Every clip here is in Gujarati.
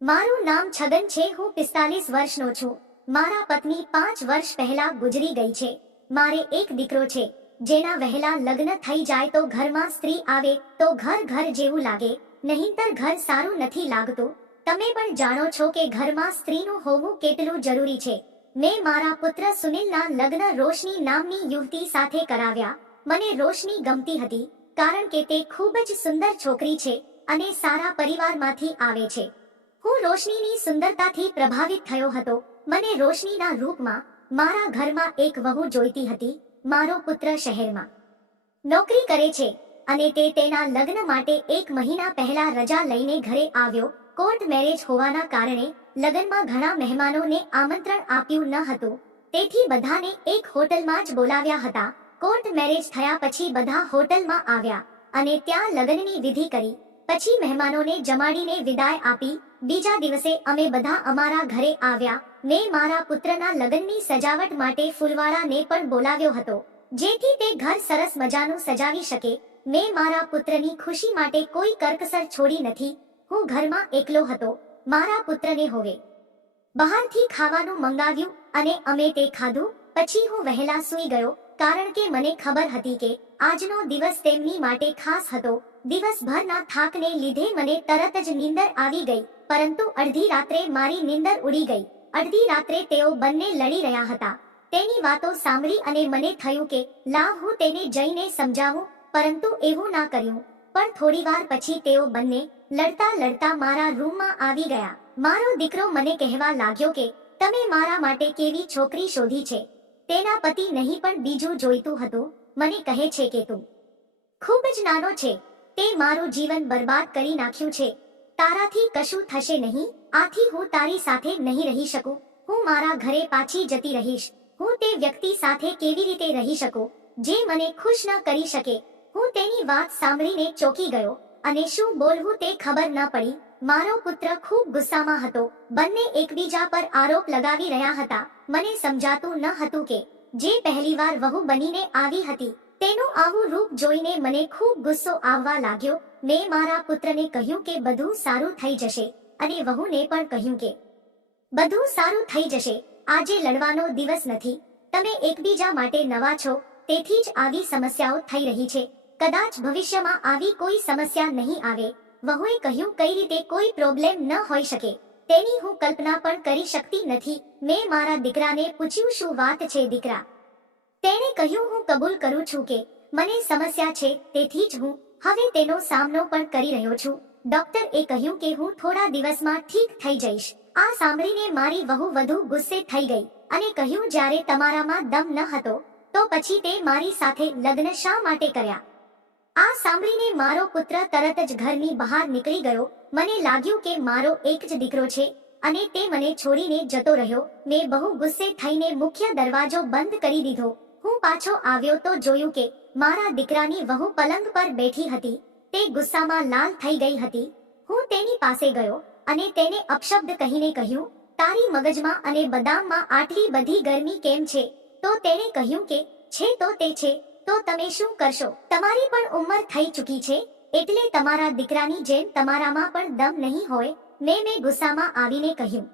મારું નામ છગન છે. હું 45 વર્ષનો છું. મારા પત્ની 5 વર્ષ પહેલા ગુજરી ગઈ છે. મારે એક દીકરો છે. જેના વહેલા લગ્ન થઈ જાય તો ઘરમાં સ્ત્રી આવે તો ઘર ઘર જેવું લાગે, નહીંતર ઘર સારું નથી લાગતું. તમે પણ જાણો છો કે ઘરમાં સ્ત્રીનું હોવું કેટલું જરૂરી છે. મેં મારા પુત્ર સુનિલના લગ્ન રોશની નામની યુવતી સાથે કરાવ્યા. મને રોશની ગમતી હતી કારણ કે તે ખૂબ જ સુંદર છોકરી છે અને સારા પરિવારમાંથી આવે છે. હું રોશનીની સુંદરતાથી પ્રભાવિત થયો હતો. મને રોશનીના રૂપમાં મારા ઘરમાં એક વહુ જોઈતી હતી. મારો પુત્ર શહેરમાં નોકરી કરે છે અને તે તેના લગ્ન માટે 1 મહિના પહેલા રજા લઈને ઘરે આવ્યો. કોર્ટ મેરેજ હોવાના કારણે લગ્નમાં ઘણા મહેમાનોને આમંત્રણ આપ્યું ન હતું, તેથી બધાને એક હોટલમાં જ બોલાવ્યા હતા. કોર્ટ મેરેજ થયા પછી બધા હોટલમાં આવ્યા અને ત્યાં લગ્નની વિધિ કરી. પછી મહેમાનોને જમાડીને વિદાય આપી. બીજા દિવસે અમે બધા અમારા ઘરે આવ્યા. મેં મારા પુત્રના લગ્નની સજાવટ માટે ફૂલવાળાને પણ બોલાવ્યો હતો, જેથી તે ઘર સરસ મજાનું સજાવી શકે. મેં મારા પુત્રની ખુશી માટે કોઈ કરકસર છોડી નથી. હું ઘરમાં એકલો હતો. મારા પુત્રને હોવે બહારથી ખાવાનું મંગાવ્યું અને અમે તે ખાધું. પછી હું વહેલા સૂઈ ગયો કારણ કે મને ખબર હતી કે આજનો દિવસ તેમની માટે ખાસ હતો. દિવસભરના થાકને લીધે મને તરત જ નીંદર આવી ગઈ, પરંતુ અડધી રાત્રે મારી નીંદર ઉડી ગઈ. અડધી રાત્રે તેઓ બંને લડી રહ્યા હતા. તેની વાતો સાંભળી અને મને થયું કે લાવ હું તેને જઈને સમજાવું, પરંતુ એવું ના કર્યું. પણ થોડીવાર પછી તેઓ બંને લડતા લડતા મારા રૂમમાં આવી ગયા. મારો દીકરો મને કહેવા લાગ્યો કે તમે મારા માટે કેવી છોકરી શોધી છે. તેના પતિ નહીં પણ બીજું જોઈતું હતું. મને કહે છે કે તું ખૂબ જ નાનો છે, તે મારું જીવન બરબાદ કરી નાખ્યું છે. તારાથી કશું થશે નહીં. આથી હું તારી સાથે નહીં રહી શકું. હું મારા ઘરે પાછી જતી રહીશ. હું તે વ્યક્તિ સાથે કેવી રીતે રહી શકું જે મને ખુશ ન કરી શકે. હું તેની વાત સાંભળીને ચોંકી ગયો અને શું બોલવું તે ખબર ન પડી. મારો પુત્ર ખૂબ ગુસ્સામાં હતો. બંને એકબીજા પર આરોપ લગાવી રહ્યા હતા. મને સમજાતું ન હતું કે જે પહેલીવાર વહુ બનીને આવી હતી તેનું આવું રૂપ જોઈને મને ખૂબ ગુસ્સો આવવા લાગ્યો. મેં મારા પુત્રને કહ્યું કે બધું સારું થઈ જશે અને વહુને પણ કહ્યું કે બધું સારું થઈ જશે. આજે લડવાનો દિવસ નથી. તમે એકબીજા માટે નવા છો, તેથી જ આવી સમસ્યાઓ થઈ રહી છે. કદાચ ભવિષ્યમાં આવી કોઈ સમસ્યા નહીં આવે. વહુએ કહ્યું કઈ રીતે કોઈ પ્રોબ્લેમ ન હોઈ શકે તેની હું કલ્પના પણ કરી શકતી નથી. મેં મારા દીકરાને પૂછ્યું શું વાત છે દીકરા? તેણે કહ્યું હું કબૂલ કરું છું કે મને સમસ્યા છે, તેથી જ હું હવે તેનો સામનો પણ કરી રહ્યો છું. ડોક્ટરે કહ્યું કે હું થોડા દિવસમાં ઠીક થઈ જઈશ. આ સાંભળીને મારી વહુ વધુ ગુસ્સે થઈ ગઈ અને કહ્યું જ્યારે તમારામાં દમ ન હતો તો પછી તે મારી સાથે લગ્ન શા માટે કર્યા? આ સાંભળીને મારો પુત્ર તરત જ ઘરની બહાર નીકળી ગયો. મને લાગ્યું કે મારો એક જ દીકરો છે અને તે મને છોડીને જતો રહ્યો. મેં બહુ ગુસ્સે થઈને મુખ્ય દરવાજો બંધ કરી દીધો. હું પાછો આવ્યો તો જોયું કે મારા દીકરાની વહુ પલંગ પર બેઠી હતી. તે ગુસ્સામાં લાલ થઈ ગઈ હતી. હું તેની પાસે ગયો અને તેને અપશબ્દ કહીને કહ્યું, તારી મગજમાં અને બદામમાં આટલી બધી ગરમી કેમ છે? તો તેણે કહ્યું કે છે તો તે છે, તો તમે શું કરશો? તમારી પણ ઉંમર થઈ ચૂકી છે, એટલે તમારા દીકરાની જેમ તમારામાં પણ દમ નહીં હોય. મેં ગુસ્સામાં આવીને કહ્યું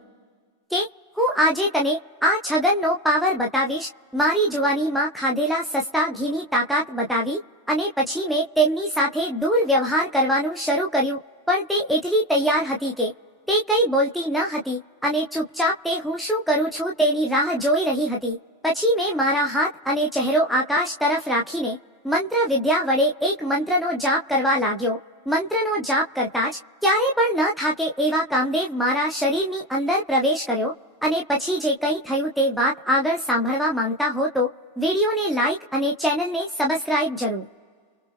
કે હું આજે તને આ છગનનો પાવર બતાવીશ. મારી જુવાનીમાં ખાધેલા સસ્તા ઘીની તાકાત બતાવી અને પછી મેં તેમની સાથે દુર્વ્યવહાર કરવાનું શરૂ કર્યું. પણ તે એટલી તૈયાર હતી કે તે કંઈ બોલતી ન હતી અને ચૂપચાપ તે હું શું કરું છું તેની રાહ જોઈ રહી હતી. પછી મેં મારા હાથ અને ચહેરો આકાશ તરફ રાખીને મંત્ર વિદ્યા વડે એક મંત્રનો જાપ કરવા લાગ્યો. મંત્રનો જાપ કરતા જ ક્યારે પણ ન થાકે એવા કામદેવ મારા શરીરની અંદર પ્રવેશ કર્યો. અને પછી જે કંઈ થયું તે વાત આગળ સાંભળવા માંગતા હો તો વિડીયોને લાઈક અને ચેનલને સબસ્ક્રાઇબ જરૂર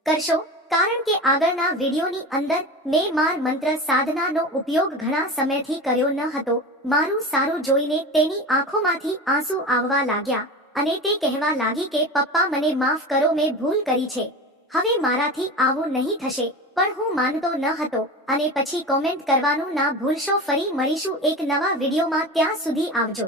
કરશો, કારણ કે આગળના વિડીયોની અંદર મેં માર મંત્ર સાધનાનો ઉપયોગ ઘણા સમયથી કર્યો ન હતો. મારું સારું જોઈને તેની આંખોમાંથી આંસુ આવવા લાગ્યા અને તે કહેવા લાગી કે પપ્પા મને માફ કરો, મેં ભૂલ કરી છે. હવે મારાથી આવું નહીં થશે. પણ હું માનતો ન હતો અને પછી કોમેન્ટ કરવાનું ના ભૂલશો. ફરી મળીશું એક નવા વિડીયોમાં. ત્યાં સુધી આવજો.